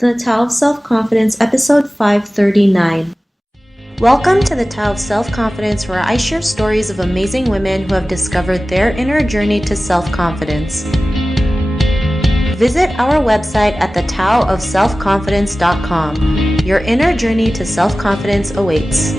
The Tao of Self-Confidence, episode 539. Welcome to the Tao of Self-Confidence, where I share stories of amazing women who have discovered their inner journey to self-confidence. Visit our website at thetaoofselfconfidence.com. Your inner journey to self-confidence awaits.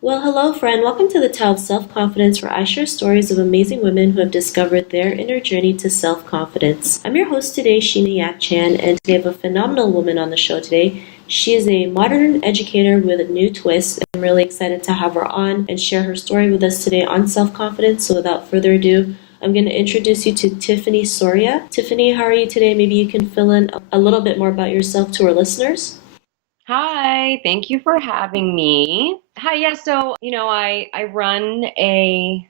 Well, hello, friend. Welcome to the Tao of Self-Confidence, where I share stories of amazing women who have discovered their inner journey to self-confidence. I'm your host today, Sheena Yak Chan, and we have a phenomenal woman on the show today. She is a modern educator with a new twist. I'm really excited to have her on and share her story with us today on self-confidence. So without further ado, I'm going to introduce you to Tiffany Sorya. Tiffany, how are you today? Maybe you can fill in a little bit more about yourself to our listeners. Hi, thank you for having me. Hi, yeah, so I run a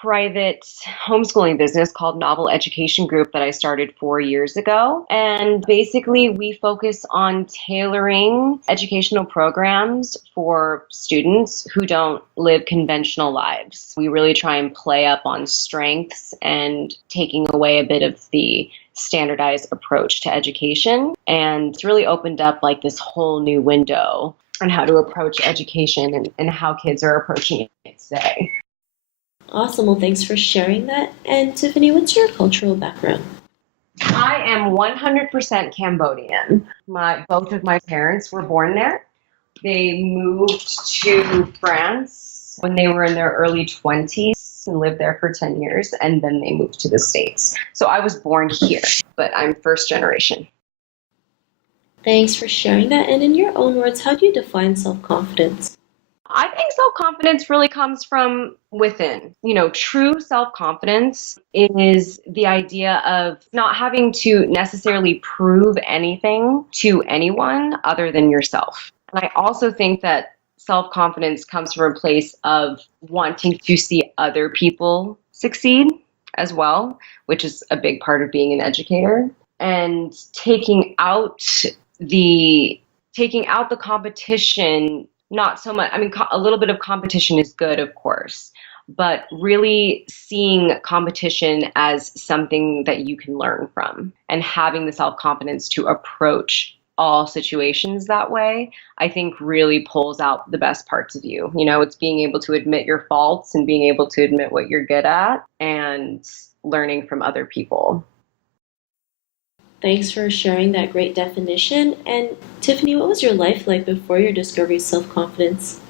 private homeschooling business called Novel Education Group that I started 4 years ago. And basically we focus on tailoring educational programs for students who don't live conventional lives. We really try and play up on strengths and taking away a bit of the standardized approach to education. And it's really opened up like this whole new window on how to approach education and how kids are approaching it today. Awesome. Well, thanks for sharing that. And Tiffany, what's your cultural background? I am 100% Cambodian. Both of my parents were born there. They moved to France when they were in their early 20s and lived there for 10 years, and then they moved to the States. So I was born here, but I'm first generation. Thanks for sharing that. And in your own words, how do you define self-confidence? I think self-confidence really comes from within. True self-confidence is the idea of not having to necessarily prove anything to anyone other than yourself. And I also think that self-confidence comes from a place of wanting to see other people succeed as well, which is a big part of being an educator. And taking out the competition. Not so much. I mean, a little bit of competition is good, of course, but really seeing competition as something that you can learn from and having the self-confidence to approach all situations that way, I think really pulls out the best parts of you. It's being able to admit your faults and being able to admit what you're good at and learning from other people. Thanks for sharing that great definition. And Tiffany, what was your life like before your discovery of self-confidence?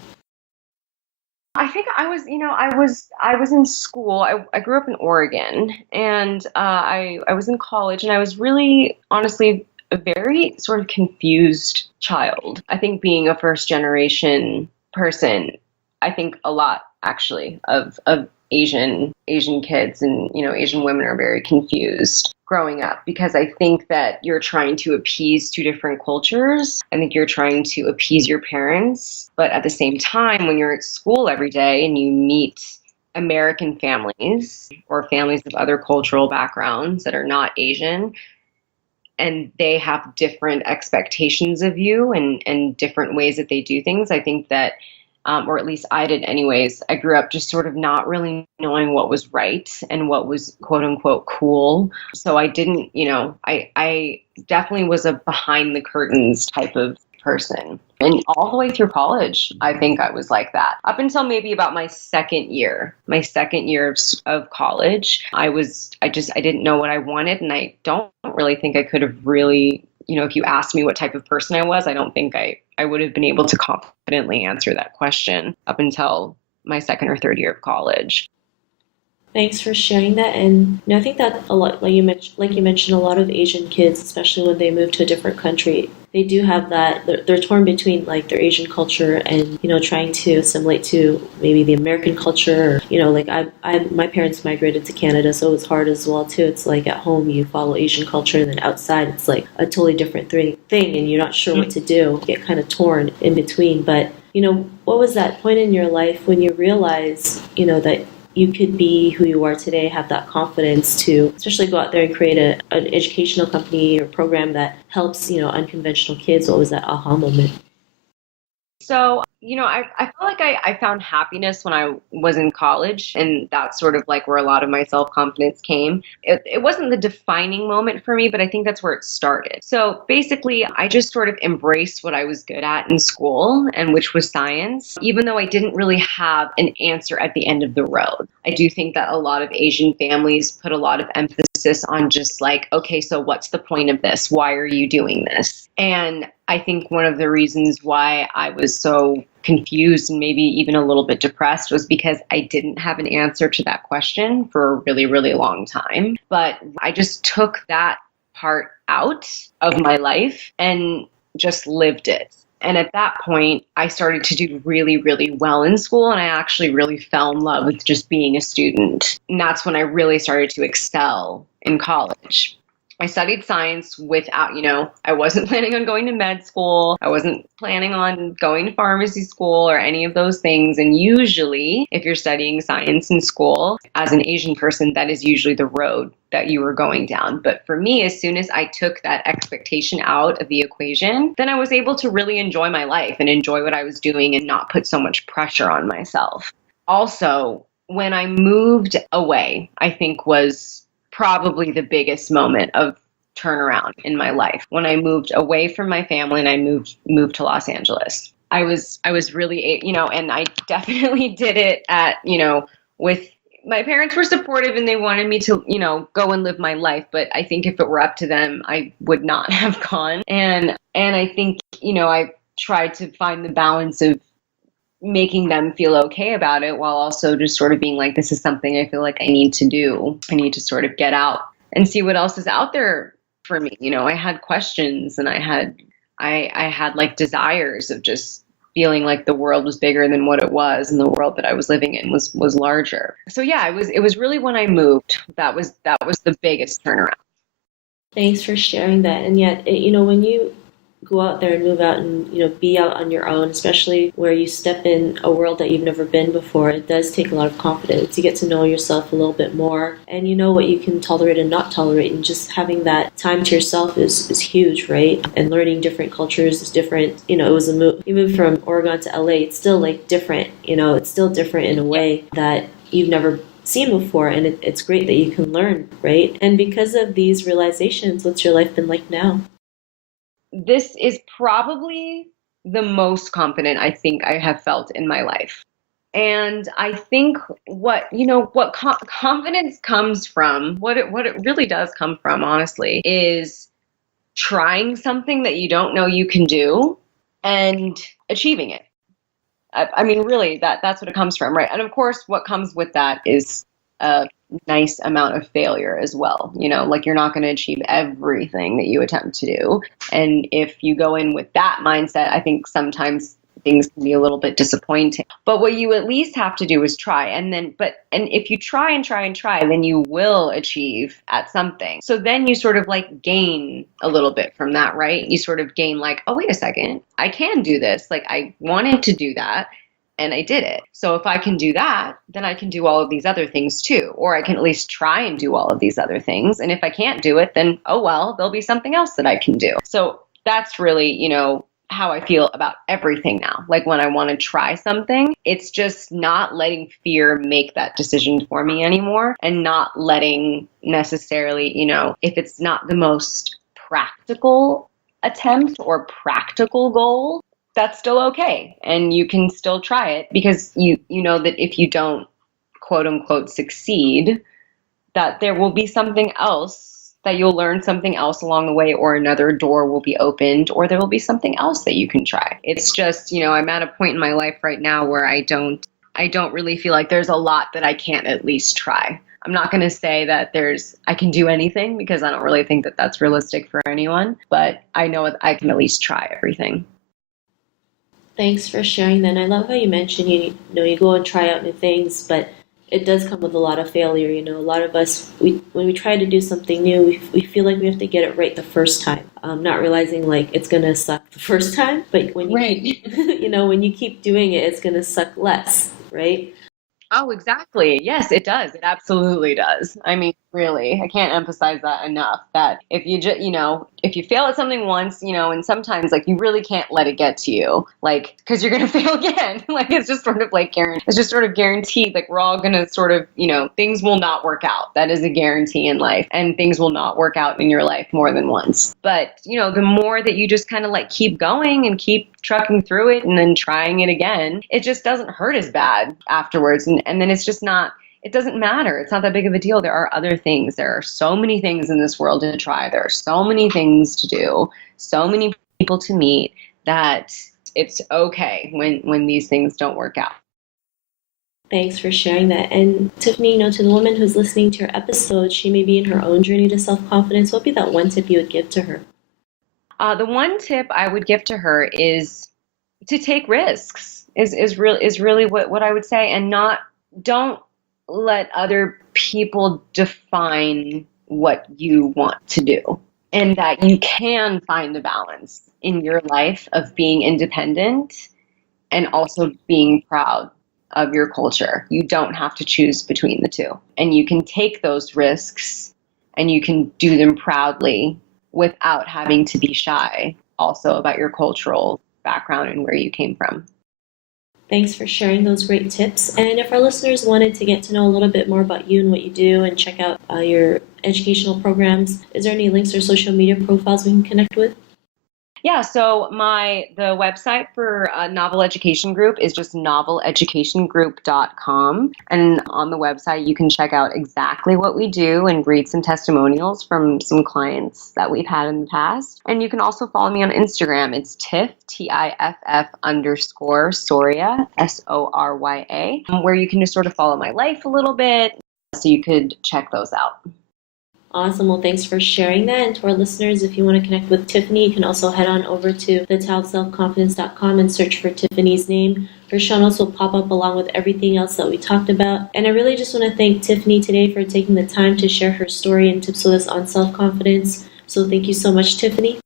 I think I was in school. I grew up in Oregon, and I was in college, and I was really, honestly, a very sort of confused child. I think being a first generation person, I think a lot actually of Asian kids and Asian women are very confused growing up because I think that you're trying to appease two different cultures. I think you're trying to appease your parents, but at the same time, when you're at school every day and you meet American families or families of other cultural backgrounds that are not Asian, and they have different expectations of you and different ways that they do things, I think that or at least I did anyways. I grew up just sort of not really knowing what was right and what was quote unquote cool. So I didn't, I definitely was a behind the curtains type of person. And all the way through college, I think I was like that. Up until maybe about my second year of college, I didn't know what I wanted. And I don't really think I could have really, if you asked me what type of person I was, I don't think I would have been able to confidently answer that question up until my second or third year of college. Thanks for sharing that. And I think that a lot, like you mentioned, a lot of Asian kids, especially when they move to a different country, they do have that. They're torn between like their Asian culture and trying to assimilate to maybe the American culture. Or, like my parents migrated to Canada, so it was hard as well too. It's like at home you follow Asian culture, and then outside it's like a totally different thing, and you're not sure what to do. You get kind of torn in between. But what was that point in your life when you realized that you could be who you are today, have that confidence to especially go out there and create an educational company or program that helps, unconventional kids? What was that aha moment? So I felt like I found happiness when I was in college, and that's sort of like where a lot of my self-confidence came. It wasn't the defining moment for me, but I think that's where it started. So basically, I just sort of embraced what I was good at in school, and which was science, even though I didn't really have an answer at the end of the road. I do think that a lot of Asian families put a lot of emphasis on just like, okay, so what's the point of this? Why are you doing this? And I think one of the reasons why I was so confused and maybe even a little bit depressed was because I didn't have an answer to that question for a really, really long time. But I just took that part out of my life and just lived it. And at that point, I started to do really, really well in school. And I actually really fell in love with just being a student. And that's when I really started to excel in college. I studied science without, I wasn't planning on going to med school. I wasn't planning on going to pharmacy school or any of those things. And usually, if you're studying science in school, as an Asian person, that is usually the road that you were going down. But for me, as soon as I took that expectation out of the equation, then I was able to really enjoy my life and enjoy what I was doing and not put so much pressure on myself. Also, when I moved away, I think was probably the biggest moment of turnaround in my life when I moved away from my family and I moved to Los Angeles. I was really, and I definitely did it at, with my parents were supportive and they wanted me to, go and live my life, but I think if it were up to them, I would not have gone. And I think, I tried to find the balance of making them feel okay about it while also just sort of being like, this is something I feel like I need to do. I need to sort of get out and see what else is out there for me. I had questions and I had like desires of just feeling like the world was bigger than what it was and the world that I was living in was larger. So yeah, it was really when I moved that was the biggest turnaround. Thanks for sharing that. And yet, when you go out there and move out and be out on your own, especially where you step in a world that you've never been before, it does take a lot of confidence. You get to know yourself a little bit more, and you know what you can tolerate and not tolerate. And just having that time to yourself is huge, right? And learning different cultures is different. It was a move. You moved from Oregon to LA. It's still like different. It's still different in a way that you've never seen before, and it's great that you can learn, right? And because of these realizations, what's your life been like now? This is probably the most confident I think I have felt in my life. And I think what confidence comes from, what it really does come from, honestly, is trying something that you don't know you can do and achieving it. I mean, really, that's what it comes from, right? And of course, what comes with that is a nice amount of failure as well. Like you're not going to achieve everything that you attempt to do. And if you go in with that mindset, I think sometimes things can be a little bit disappointing. But what you at least have to do is try. And if you try and try and try, then you will achieve at something. So then you sort of like gain a little bit from that, right? You sort of gain like, oh, wait a second, I can do this. Like I wanted to do that and I did it. So if I can do that, then I can do all of these other things too. Or I can at least try and do all of these other things. And if I can't do it, then oh well, there'll be something else that I can do. So that's really, how I feel about everything now. Like when I want to try something, it's just not letting fear make that decision for me anymore, and not letting necessarily, if it's not the most practical attempt or practical goal, that's still okay. And you can still try it because you know that if you don't quote unquote succeed, that there will be something else, that you'll learn something else along the way, or another door will be opened, or there will be something else that you can try. It's just, I'm at a point in my life right now where I don't really feel like there's a lot that I can't at least try. I'm not going to say that I can do anything, because I don't really think that that's realistic for anyone, but I know I can at least try everything. Thanks for sharing that. And I love how you mentioned you go and try out new things, but it does come with a lot of failure. A lot of us, when we try to do something new, we feel like we have to get it right the first time, not realizing like it's gonna suck the first time. But when you Right. keep, when you keep doing it, it's gonna suck less, right? Oh, exactly. Yes, it does. It absolutely does. I mean, Really. I can't emphasize that enough. That if you just, if you fail at something once, and sometimes like you really can't let it get to you, like, because you're going to fail again. Like, it's just sort of like, it's just sort of guaranteed. Like, we're all going to sort of, things will not work out. That is a guarantee in life. And things will not work out in your life more than once. But, the more that you just kind of like keep going and keep trucking through it and then trying it again, it just doesn't hurt as bad afterwards. And then it's just not, it doesn't matter. It's not that big of a deal. There are other things. There are so many things in this world to try. There are so many things to do, so many people to meet, that it's okay when these things don't work out. Thanks for sharing that. And Tiffany, to the woman who's listening to your episode, she may be in her own journey to self-confidence. What would be that one tip you would give to her? The one tip I would give to her is to take risks, is really what I would say, and don't let other people define what you want to do, and that you can find a balance in your life of being independent and also being proud of your culture. You don't have to choose between the two, and you can take those risks and you can do them proudly without having to be shy also about your cultural background and where you came from. Thanks for sharing those great tips. And if our listeners wanted to get to know a little bit more about you and what you do and check out your educational programs, is there any links or social media profiles we can connect with? Yeah, so the website for Novel Education Group is just noveleducationgroup.com. And on the website, you can check out exactly what we do and read some testimonials from some clients that we've had in the past. And you can also follow me on Instagram. It's Tiff, Tiff_Sorya, Sorya, where you can just sort of follow my life a little bit. So you could check those out. Awesome. Well, thanks for sharing that. And to our listeners, if you want to connect with Tiffany, you can also head on over to theselfconfidence.com and search for Tiffany's name. Her show notes will pop up along with everything else that we talked about. And I really just want to thank Tiffany today for taking the time to share her story and tips with us on self-confidence. So thank you so much, Tiffany.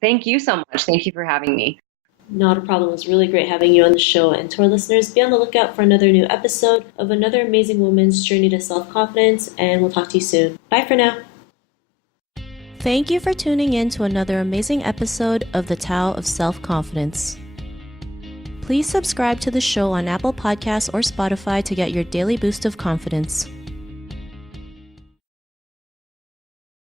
Thank you so much. Thank you for having me. Not a problem. It was really great having you on the show. And to our listeners, be on the lookout for another new episode of another amazing woman's journey to self-confidence. And we'll talk to you soon. Bye for now. Thank you for tuning in to another amazing episode of The Tao of Self-Confidence. Please subscribe to the show on Apple Podcasts or Spotify to get your daily boost of confidence.